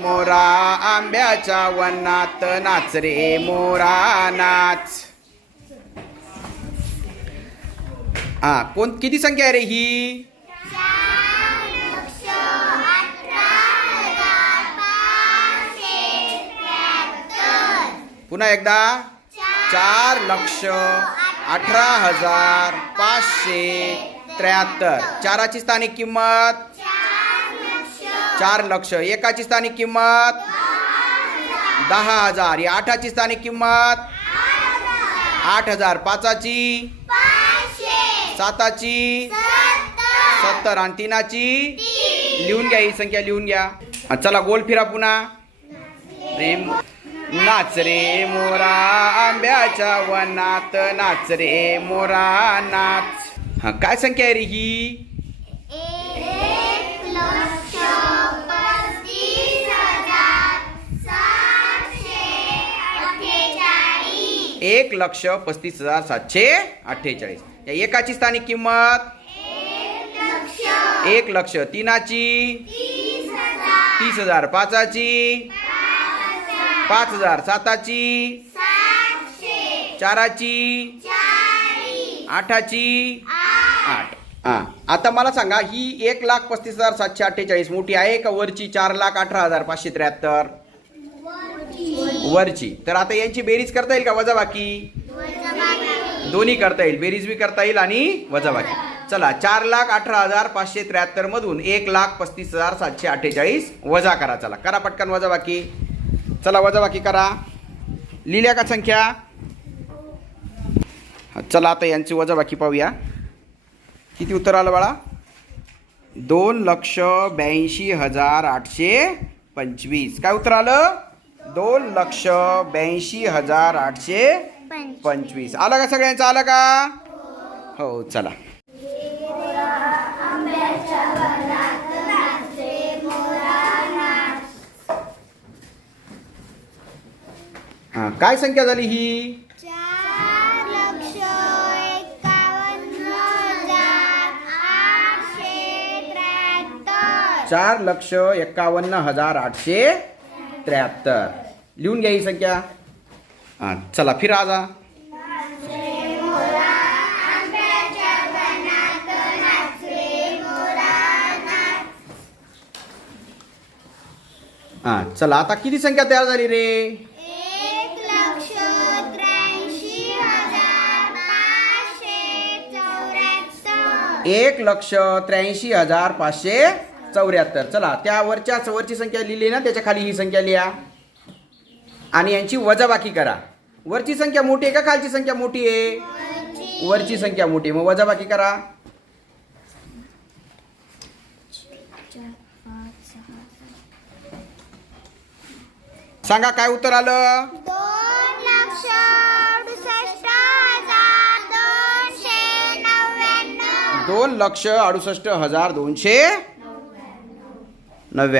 मोरा आंब्याच्या वनात नाच रे मोरा नाच हा कोण किती संख्या आहे रे ही? पुन्हा एकदा. चार लक्ष अठरा हजार पाचशे त्र्याहत्तर. चाराची स्थानिक किंमत? चार लक्ष एकाची स्थानिक किंमत दहा हजार या आठाची स्थानिक किंमत आठ हजार पाचाची साताची सत्तर आणि तीनाची लिहून घ्या ही संख्या लिहून घ्या चला गोल फिरा पुन्हा रे नाच रे मोरा आंब्याच्या वनात नाच रे मोरा नाच हा काय संख्या आहे रे ही एक लक्ष पस्तीस हजार सातशे अठ्ठेचाळीस. या एकाची स्थानिक किंमत? एक लक्ष. तीनाची? तीस हजार. पाचाची? पाच हजार. साताची? चाराची? आठाची? आठ. आठ हा. आता मला सांगा ही एक लाख पस्तीस हजार सातशे अठ्ठेचाळीस मोठी आहे का? वरची चार लाख अठरा हजार पाचशे त्र्याहत्तर. वरची. तर आता यांची बेरीज करता येईल का? वजाबाकी? दोन्ही करता येईल. बेरीज बी करता येईल आणि वजाबाकी. चला चार लाख अठरा हजार पाचशे त्र्याहत्तर मधून एक लाख पस्तीस हजार सातशे अठ्ठेचाळीस वजा करा. चला करा पटकन वजाबाकी. चला वजाबाकी करा. लिहिल्या का संख्या? चला आता यांची वजाबाकी पाहूया. किती उत्तर आलं बाळा? दोन लक्ष ब्याऐंशी हजार आठशे पंचवीस. काय उत्तर आलं? दोन लक्ष ब्याऐंशी हजार आठशे पंचवीस. आलं का सगळ्यांचं? आलं का? हो चला. हां काय संख्या झाली ही? चार लक्ष एकावन्न एक्कावन्न हजार आठशे त्र्याहत्तर. लिहून घ्या ही संख्या. हां चला फिरा जा. हां चला आता किती संख्या तयार झाली रे? एक लक्ष त्र्याऐंशी हजार पाचशे चौऱ्याहत्तर. चला त्या वरच्या वरची संख्या लिहिली ना त्याच्याखाली ही संख्या लिहा. आणि यांची वजाबाकी करा. वरची संख्या मोठी आहे का खालची संख्या मोठी आहे? वरची संख्या मोठी आहे. मग वजाबाकी करा. सांगा काय उत्तर आलं? दोन लक्ष अडुसष्ट हजार दोनशे नव्याण्णव